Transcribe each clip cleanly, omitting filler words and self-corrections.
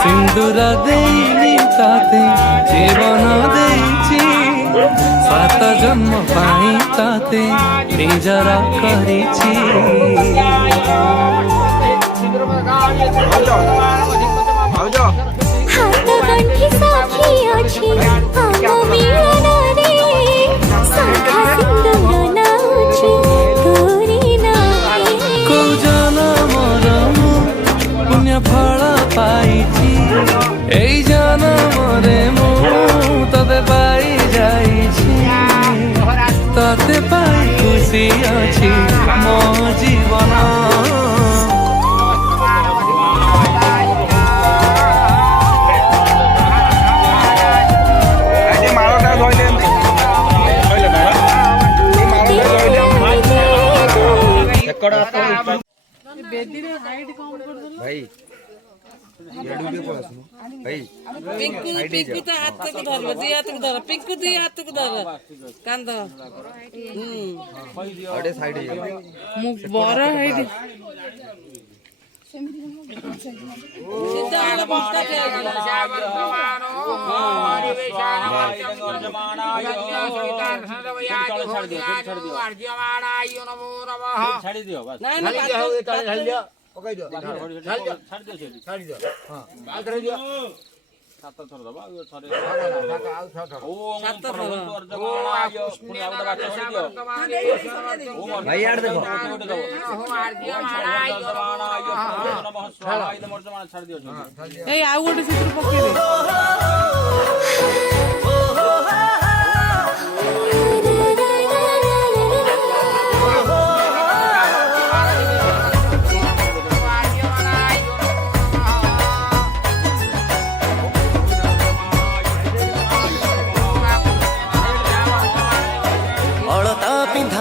सिंदूर देइनी ताते जीवन देइछि सात जन्म पाई ताते निजर करिछि हाथ गंठी साखी अछि हम मिलन रे साखा सिंदूर नाउछि तोरी नाई को जनमर पुण्य फल पाइछि एई जनमरे मु तते पाई जाइछि तते पाई खुशी अछि मो जीवन भाई पिंकु तो हाथ को धर दी हाथ को धर पिंकु दी हाथ को धर कांद अडे साइड मु बर है सीधा आला बस्ता के छाड़ी दियो बस नहीं नहीं पकाई दियो छाड़ दियो हां बाल कर दियो सात थर दबा थरे सात थर ओ आयो पुनी आउट बात छोड़ दियो भाई यार देखो छाड़ दियो ए आ गोटे सित्र पके दे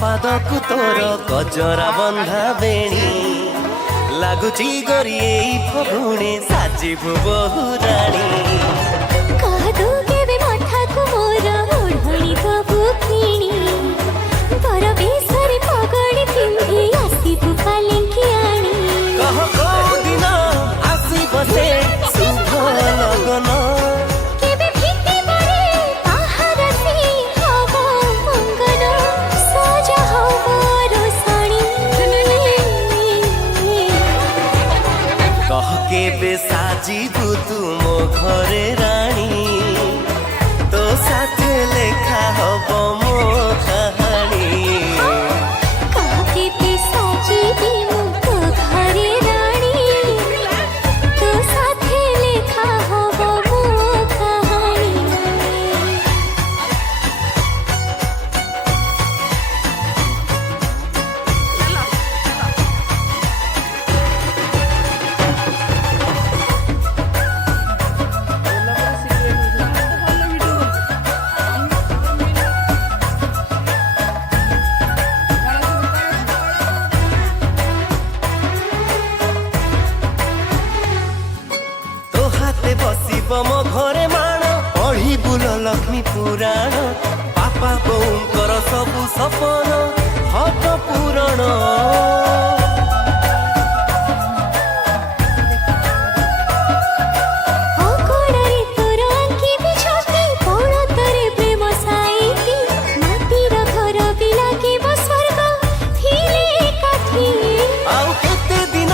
पादकु तोर गजरा बंधा बेणी लगुची गोरी फगुणे साजिबु बहुराणी कहदु केबे माथा को मोर ओढ़णी दबु किणी पर बेसरी पगड़ी पिंधी आसीबु पालिंकी आणी कह को दिन आसी बसे शुभ लगन केबे भीति परे बाहर से हवा मंगन सजा हवा रोसणी कह केबे साजिबु तुम घरे रानी तो साथे लेखा हब मो कहानी कह केबे साजिबी मु तो घरे रानी तो साथे लेखा हवा मो कहानी तो हाथे बसिब मो घरे माण पढ़ी बुल लक्ष्मी पुराण बापा बोऊंकर सबु सपन हब पूरण अकोड़ारे तोर आंखी बिछाती पौड़तरे प्रेम साईती माटीर घर बिलागिब स्वर्ग थिले काठी आउ केते दिन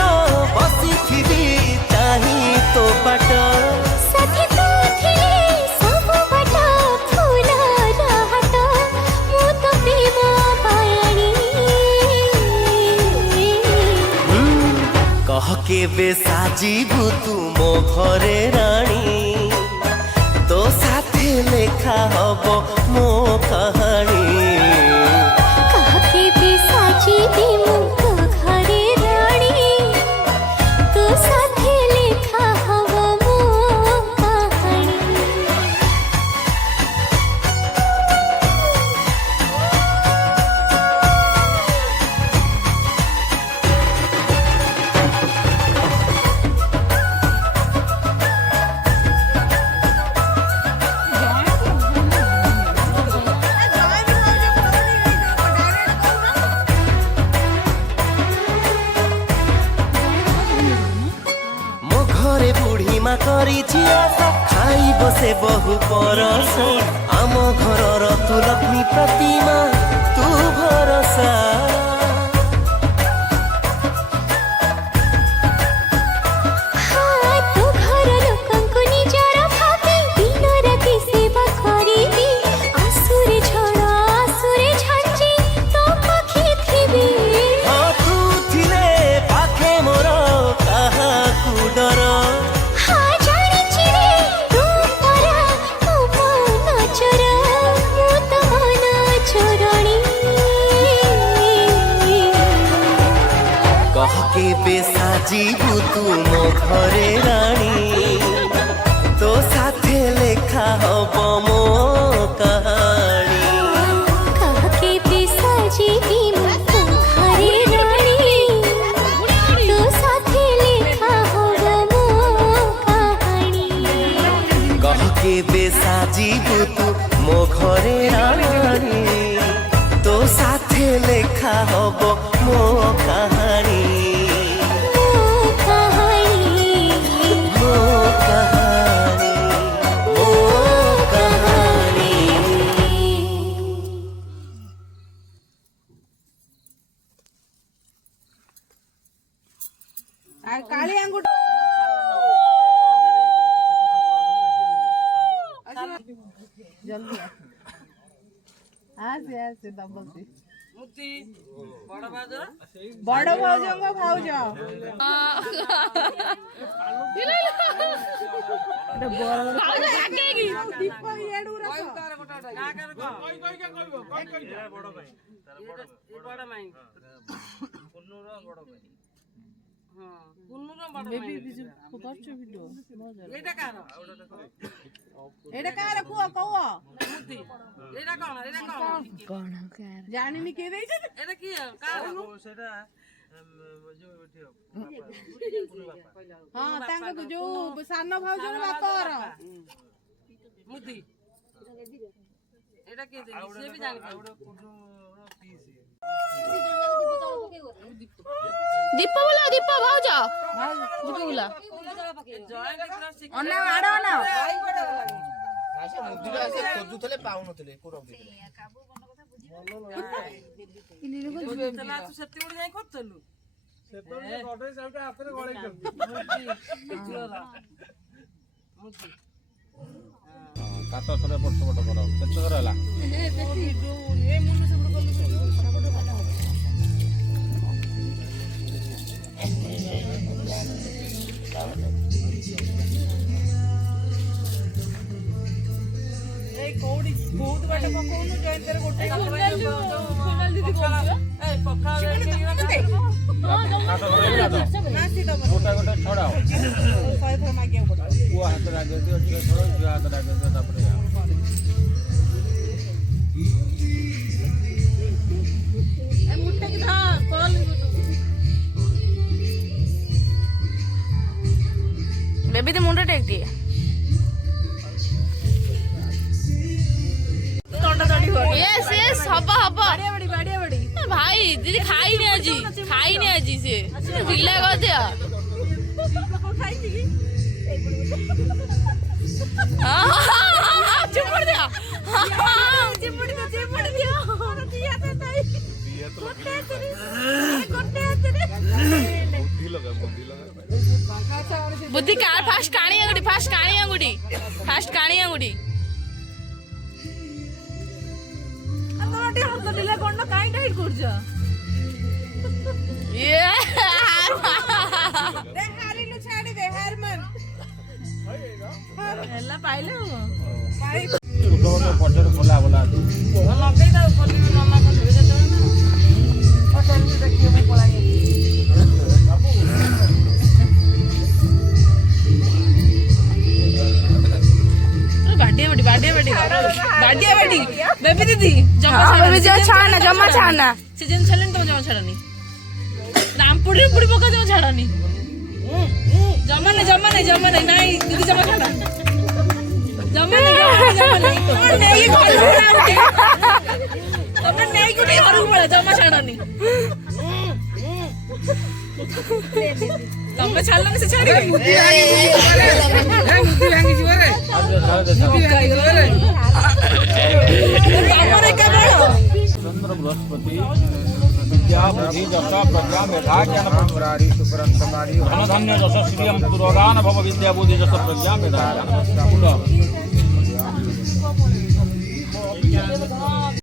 बसिथिबी चाही तो बाट साथी तो थिले सब बाट फूलर हाट मु तो प्रेम पायाणी कह केबे साजिबु तुम घरे रानी तो साथे लेखा हब मो कहानी कह केबे साजिबी मु तो घरे रानी तो साथे लेखा हवा मो कहानी କରିଛି ଆଶା ଖାଇବ ସେ ବହୁ ପରସ ଆମ ଘରର ତୁ ଲକ୍ଷ୍ମୀ ପ୍ରତିମା ତୁ ଭରସା जीवु तू मो घरे रानी तो साथे लेखा हब मो कहानी कहके बेसा जीवी मो घरे रानी तो साथे लेखा हब मो कहानी कहके बेसा जीवु तू मो घरे रानी तो साथे लेखा हब मो कहानी काली अंगूठ जल्दी आसे आसे दबसी मुक्ति बड़ भाज बड़ भाउजंग भाउज दीप एडू बड़ माई जानी के हाँ जो सान भाउज बापर मुदी एटा के से भी जानि दीप बोला दीप भाउज दीप बोला अना आडो ना नासे मुद्रा से खोजुथले पाउनथले कोरबे तला तू सत्य उड़ जाई खोतलु सेतो गडे साउटे हाथ रे गळे मुदी कातो थरे पट पट करो केते करला ए मुनु सब कौड़ी बहुत बाटे पकोनु जयंतर गोटे सोनाल दीदी कहला ए पखा नासी दब गोटा गोटा छोड़ाओ साइ थर मागिया पड़ो वो हाथ लागे दियो जे छोड़ो जो हाथ लागे दियो तापरे ए मुट्टा की धा कॉल बेबी तो मुंडा टेक दिए यस यस हबा हबा बाड़िया बड़ी भाई दीदी खाई नहीं आजी से पिल्ला कर दिया चिपड़ दिया बुद्धि कार फास्ट काणी अंगुठी पटर खोला बोला लगे दा खोली मामा को भेज दो ना होटल में देखिए मैं पलाई बाडिया बेटी बेबी दीदी जमा छाना सीजन छलन तो जमा छाड़नी रामपुरी पुड़ी पका जमा छाड़नी जमा नहीं नहीं दीदी जमा छाड़ा जमा नहीं और नहीं घर उठे तमने नहीं कुटी घर पड़ा जमा छाड़नी ତମେ ଛାଡ଼ିଲନି ସେ ଛାଡ଼ିବେ ତମର ଏକା ବେଳ चंद्र बृहस्पति विद्या बुद्धि दशा प्रज्ञा मेधा ज्ञान प्रमुरारी धन धन्य दश श्रियम तुरोगान भव विद्या बुद्धि दश प्रज्ञा मेधा ज्ञान